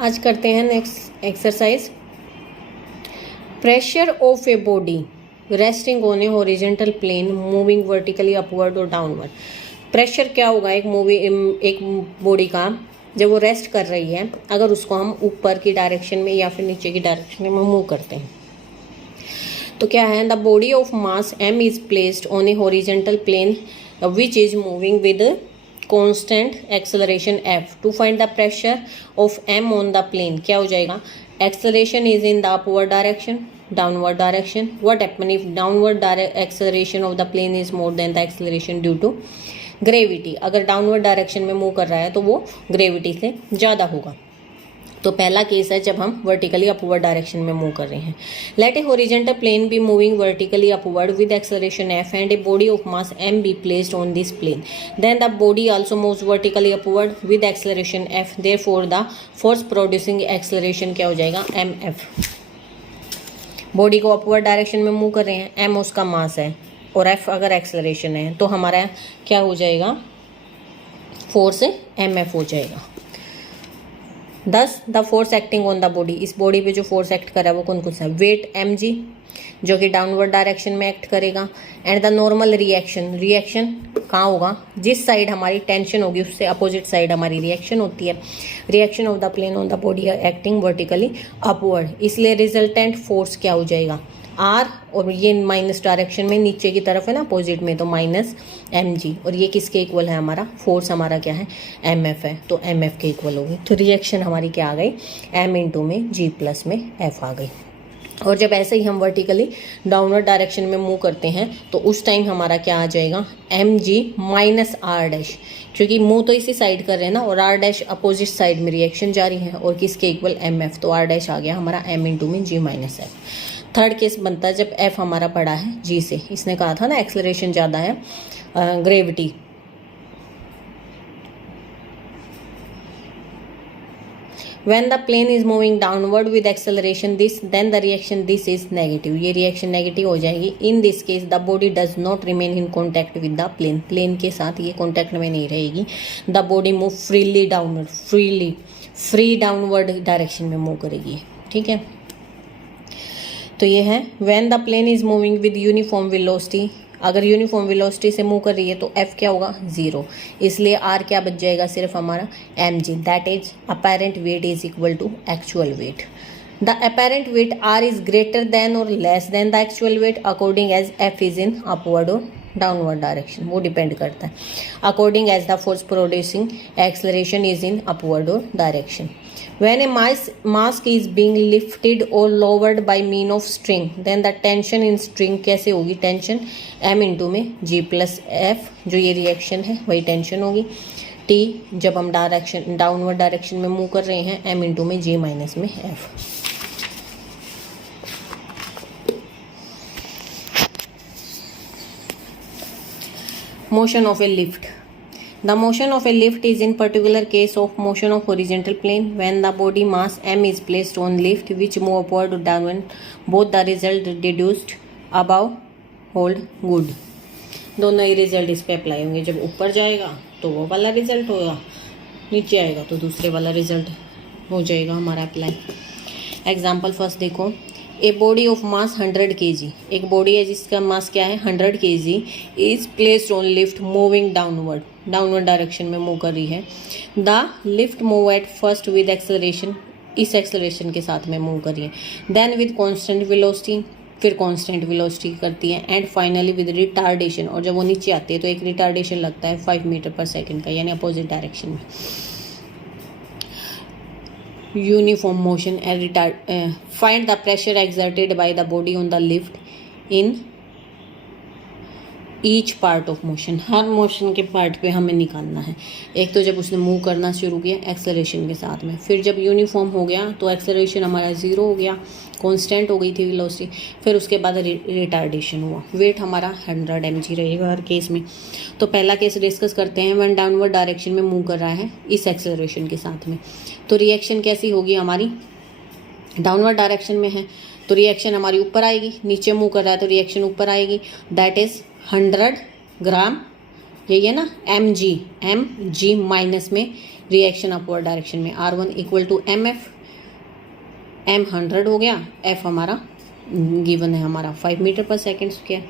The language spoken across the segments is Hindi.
आज करते हैं next exercise. Pressure of a body resting on a horizontal plane moving vertically upward और डाउनवर्ड। प्रेशर क्या होगा एक बॉडी का जब वो रेस्ट कर रही है, अगर उसको हम ऊपर की डायरेक्शन में या फिर नीचे की डायरेक्शन में मूव करते हैं तो क्या है, the body of mass m is placed on a horizontal plane which is moving with constant acceleration f. To find the pressure of m on the plane क्या हो जाएगा, acceleration is in the upward direction, downward direction. What happen if downward acceleration of the plane is more than the acceleration due to gravity? अगर downward direction में मूव कर रहा है तो वो gravity से ज़्यादा होगा। तो पहला केस है जब हम वर्टिकली अपवर्ड डायरेक्शन में मूव कर रहे हैं। Let a horizontal plane be moving vertically upward with acceleration f and a body of mass m be placed on this plane, then the body also moves vertically upward with acceleration f, therefore the force producing acceleration क्या हो जाएगा, mf। बॉडी को अपवर्ड डायरेक्शन में मूव कर रहे हैं, m उसका मास है और f अगर एक्सेलरेशन है तो हमारा क्या हो जाएगा, फोर्स mf हो जाएगा। दस the force acting on the body, इस बॉडी पे जो फोर्स एक्ट कर रहा है वो कौन कौन सा है, वेट mg जो कि डाउनवर्ड डायरेक्शन में एक्ट करेगा, एंड द नॉर्मल रिएक्शन कहाँ होगा, जिस साइड हमारी टेंशन होगी उससे अपोजिट साइड हमारी रिएक्शन होती है। Reaction of the plane on the body acting vertically upward, इसलिए रिजल्टेंट फोर्स क्या हो जाएगा आर, और ये माइनस डायरेक्शन में नीचे की तरफ है ना अपोजिट में, तो माइनस mg, और ये किसके इक्वल है, हमारा फोर्स हमारा क्या है, mf है, तो mf के इक्वल होगी। तो रिएक्शन हमारी क्या आ गई, m इंटू में g प्लस में f आ गई। और जब ऐसे ही हम वर्टिकली डाउनवर्ड डायरेक्शन में मूव करते हैं तो उस टाइम हमारा क्या आ जाएगा, mg माइनस r डैश, क्योंकि मूव तो इसी साइड कर रहे हैं ना, और r डैश अपोजिट साइड में रिएक्शन जारी है, और किसके इक्वल mf, तो r डैश आ गया हमारा m इंटू में g minus f। Third case बनता है जब f हमारा बड़ा है g से, इसने कहा था ना एक्सेलरेशन ज़्यादा है gravity. When the plane is moving downward with acceleration this, then the reaction this is negative, ये रिएक्शन नेगेटिव हो जाएगी। In this case the body does not remain in contact with the plane, plane के साथ ये कॉन्टैक्ट में नहीं रहेगी। The body move freely downward, free downward direction में मूव करेगी, ठीक है। तो ये है when the plane is moving with uniform velocity, अगर यूनिफॉर्म वेलोसिटी से मूव कर रही है तो f क्या होगा, 0, इसलिए r क्या बच जाएगा, सिर्फ हमारा mg, that is apparent weight is equal to actual weight. The apparent weight r is greater than और less than the actual weight according as f is in upward और डाउनवर्ड डायरेक्शन, वो डिपेंड करता है according as the force producing acceleration is in upward और direction. When a mask is being lifted or lowered by mean of string, then the tension in string कैसे होगी, टेंशन m इंटू में g प्लस f, जो ये रिएक्शन है वही टेंशन होगी। t जब हम डाउनवर्ड डायरेक्शन में मूव कर रहे हैं, m इंटू में g माइनस में f। Motion of A lift, the motion of a lift is in particular case of motion of horizontal plane when the body mass m is placed on lift which move upward or downward, both the result deduced above hold good। दोनों ही रिजल्ट इस पे अप्लाई होंगे, जब ऊपर जाएगा तो वो वाला रिजल्ट होगा, नीचे आएगा तो दूसरे वाला रिजल्ट हो जाएगा हमारा अप्लाई। एग्जाम्पल फर्स्ट देखो, ए बॉडी ऑफ मास 100 kg, एक बॉडी है जिसका मास क्या है 100 kg, is placed on lift moving downward direction में मूव कर रही है। The lift move at first with acceleration, इस एक्सेलरेशन के साथ में मूव कर रही है, देन विद कांस्टेंट वेलोसिटी, फिर कांस्टेंट वेलोसिटी करती है, एंड फाइनली विद रिटार्डेशन, और जब वो नीचे आती है तो एक रिटार्डेशन लगता है 5 मीटर पर सेकेंड का, यानी अपोजिट डायरेक्शन में। Uniform motion and retard, find the pressure exerted by the body on the lift in each part of motion, her motion के पार्ट पे हमें निकालना है। एक तो जब उसने मूव करना शुरू किया एक्सेलरेशन के साथ में, फिर जब यूनिफॉर्म हो गया तो एक्सेलरेशन हमारा 0 हो गया, कांस्टेंट हो गई थी वेलोसिटी, फिर उसके बाद रिटार्डेशन हुआ, वेट हमारा 100 mg रहेगा हर केस में। तो पहला केस डिस्कस करते हैं, वन डाउनवर्ड डायरेक्शन में मूव कर रहा है इस एक्सेलरेशन के साथ में, तो रिएक्शन कैसी होगी हमारी, डाउनवर्ड डायरेक्शन में है तो रिएक्शन हमारी ऊपर आएगी, नीचे मूव कर रहा है तो रिएक्शन ऊपर आएगी, दैट इज 100 ग्राम, यही है ना mg माइनस में रिएक्शन अपवर्ड डायरेक्शन में। R1 equal to MF, M 100 हो गया, F हमारा गिवन है हमारा 5 मीटर पर सेकेंड स्क्वायर,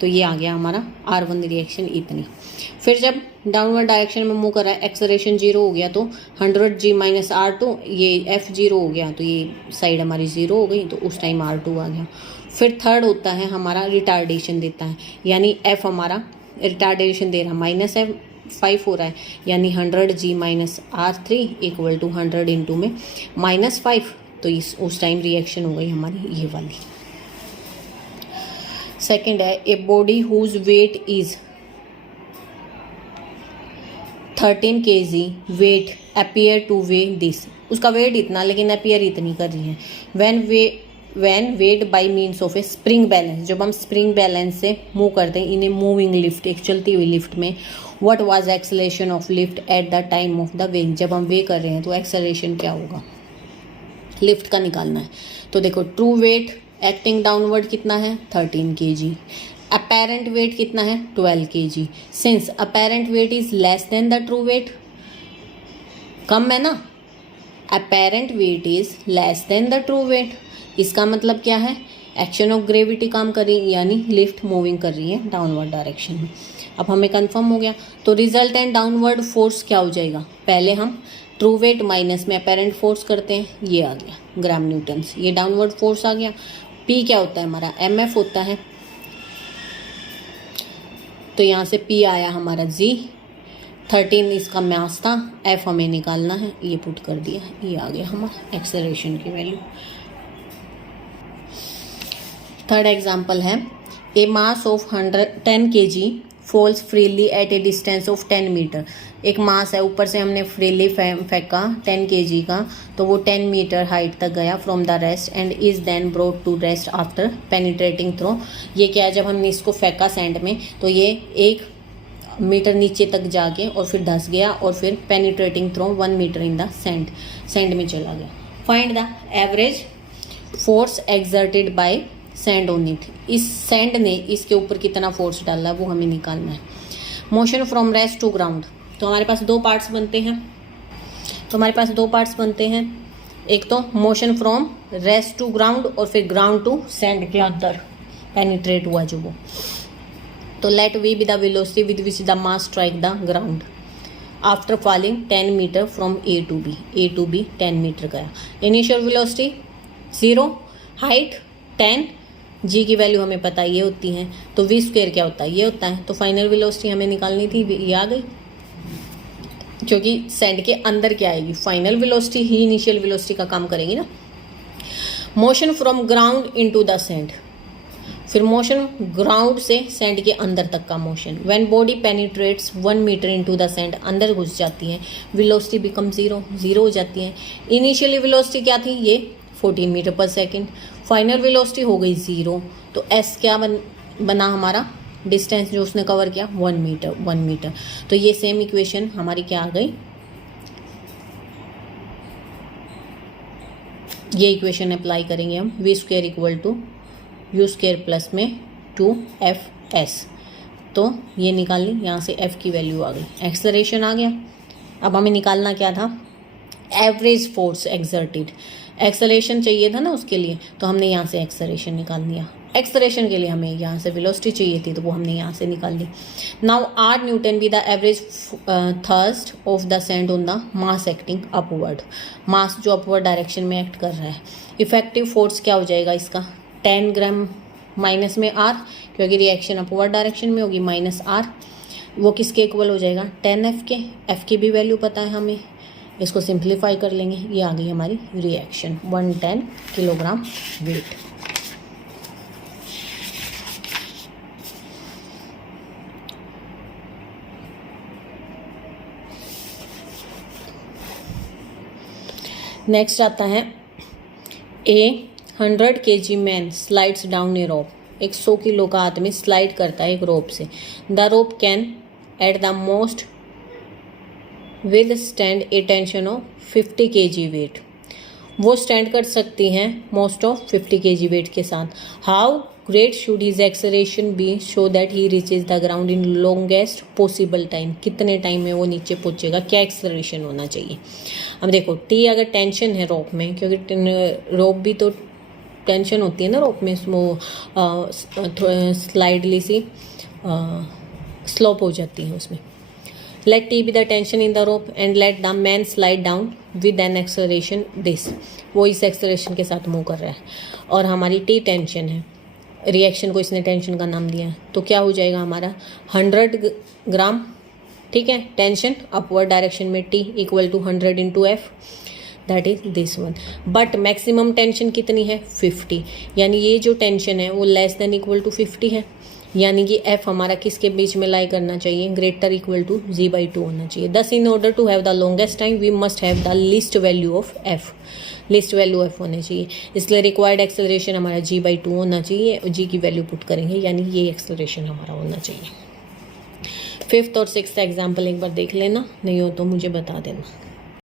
तो ये आ गया हमारा R1 रिएक्शन इतनी। फिर जब डाउनवर्ड डायरेक्शन में मूव कर रहा है, एक्सेलरेशन 0 हो गया तो 100G माइनस R2, ये F 0 हो गया तो ये साइड हमारी 0 हो गई, तो उस टाइम R2 आ गया। फिर थर्ड होता है हमारा रिटार्डेशन देता है, यानी F हमारा रिटार्डेशन दे रहा है -5 हो रहा है, यानी 100G minus R3 equal to 100 into में -5, तो उस टाइम रिएक्शन हो गई हमारी ये वाली। सेकेंड है a body whose weight is 13 kg weight appear to weigh this, उसका वेट इतना लेकिन अपीयर इतनी कर रही है। When weight by means of a spring balance, जब हम स्प्रिंग बैलेंस से मूव करते हैं इन ए मूविंग लिफ्ट, एक चलती हुई लिफ्ट में, what was acceleration of lift at the time of the way, जब हम वे कर रहे हैं तो एक्सेलरेशन क्या होगा, लिफ्ट का निकालना है। तो देखो ट्रू वेट एक्टिंग डाउनवर्ड कितना है 13 kg, अपेरेंट वेट कितना है 12 kg। Since apparent weight is less than the true weight, कम है ना, apparent weight is less than the true weight, इसका मतलब क्या है, एक्शन ऑफ ग्रेविटी काम कर रही है, यानी लिफ्ट मूविंग कर रही है डाउनवर्ड डायरेक्शन में। अब हमें कंफर्म हो गया, तो रिजल्टेंट डाउनवर्ड फोर्स क्या हो जाएगा, पहले हम ट्रू वेट माइनस में अपेरेंट फोर्स करते हैं, ये आ गया ग्राम न्यूटन्स, ये डाउनवर्ड फोर्स आ गया। P क्या होता है हमारा, MF होता है, तो यहाँ से P आया हमारा G, 13 इसका मास था, F हमें निकालना है, ये पुट कर दिया, ये आ गया हमारा एक्सेलरेशन की वैल्यू। थर्ड एग्जाम्पल है a mass of 10 kg falls freely at a distance of 10 metre, एक मास है ऊपर से हमने फ्रीली फेंका 10 kg का, तो वो 10 मीटर हाइट तक गया from the rest and is then brought to rest after penetrating through. ये क्या है, जब हमने इसको फेंका सैंड में तो ये 1 मीटर नीचे तक जाके और फिर धंस गया और फिर penetrating through 1 metre in the sand में चला गया। Find the average force exerted by sand on it, इस सैंड ने इसके ऊपर कितना फोर्स डाला वो हमें निकालना है। Motion from rest to ground, तो हमारे पास दो पार्ट्स बनते हैं, एक तो motion from rest to ground और फिर ग्राउंड टू सैंड के अंदर पेनिट्रेट हुआ जो वो। तो late we be the velocity with which the mass strike the ground after falling 10 metre from A to be 10 metre गया। इनिशियल वेलोसिटी 0, हाइट 10, जी की वैल्यू हमें पता ये होती है, तो वी स्क्वायर क्या होता है ये होता है, तो फाइनल वेलोसिटी हमें निकालनी थी, ये आ गई, क्योंकि सैंड के अंदर क्या आएगी, फाइनल वेलोसिटी ही इनिशियल वेलोसिटी का काम करेगी ना। Motion from ground into the sand, फिर मोशन ग्राउंड से सैंड के अंदर तक का motion. When body penetrates 1 metre into the sand, अंदर घुस जाती है, वेलोसिटी बिकम 0 हो जाती है। इनिशियली वेलोसिटी क्या थी, ये 14 मीटर पर सेकेंड, फाइनल वेलोसिटी हो गई 0, तो एस क्या बना हमारा, डिस्टेंस जो उसने कवर किया 1 मीटर। तो ये सेम इक्वेशन हमारी क्या आ गई, ये इक्वेशन अप्लाई करेंगे हम, v square equal to u square plus में 2FS, तो ये निकाल ली, यहाँ से F की वैल्यू आ गई, एक्सेलरेशन आ गया। अब हमें निकालना क्या था, एवरेज फोर्स एक्सर्टेड, एक्सेलरेशन चाहिए था ना उसके लिए, तो हमने यहाँ से एक्सेलरेशन निकाल लिया। एक्सेलरेशन के लिए हमें यहाँ से वेलोसिटी चाहिए थी, तो वो हमने यहाँ से निकाल ली। Now R newton be the average thrust of the sand on the mass acting upward, mass जो अपवर्ड डायरेक्शन में एक्ट कर रहा है। इफेक्टिव फोर्स क्या हो जाएगा इसका, 10 ग्राम माइनस में R, क्योंकि रिएक्शन अपवर्ड डायरेक्शन में होगी, -R, वो किसके इक्वल हो जाएगा 10F के, F की भी वैल्यू पता है हमें, इसको सिंप्लीफाई कर लेंगे, ये आ गई हमारी रिएक्शन 110 किलोग्राम वेट। नेक्स्ट आता है a 100 kg man slides down a rope, 100 kilo का आदमी स्लाइड करता है एक रोप से। The rope can at the most withstand a tension of 50 kg weight, वो स्टैंड कर सकती हैं मोस्ट ऑफ 50 kg वेट के साथ। How great should his acceleration be so that he reaches the ground in longest possible time, कितने टाइम में वो नीचे पहुंचेगा, क्या एक्सेलरेशन होना चाहिए। अब देखो टी अगर टेंशन है रोप में, क्योंकि रोप भी तो टेंशन होती है ना रोप में, वो स्लाइडली सी स्लोप हो जाती है उसमें। Let t be the tension in the rope and let the man slide down with an acceleration this, वो इस एक्सेलरेशन के साथ मूव कर रहा है और हमारी टी टेंशन है, रिएक्शन को इसने टेंशन का नाम दिया है, तो क्या हो जाएगा हमारा 100 ग्राम, ठीक है, टेंशन अपवर्ड डायरेक्शन में t equal to 100 into f, that is this one. But maximum tension कितनी है 50, यानी ये जो टेंशन है वो लेस देन इक्वल टू 50 है, यानी कि एफ हमारा किसके बीच में लाई करना चाहिए, ग्रेटर इक्वल टू g/2 होना चाहिए। Thus in order to have the longest time we must have the least value of F, least value F होनी चाहिए, इसलिए रिक्वायर्ड एक्सेलरेशन हमारा g/2 होना चाहिए, g की वैल्यू पुट करेंगे, यानी ये एक्सेलरेशन हमारा होना चाहिए। 5th और 6th एग्जाम्पल एक बार देख लेना, नहीं हो तो मुझे बता देना।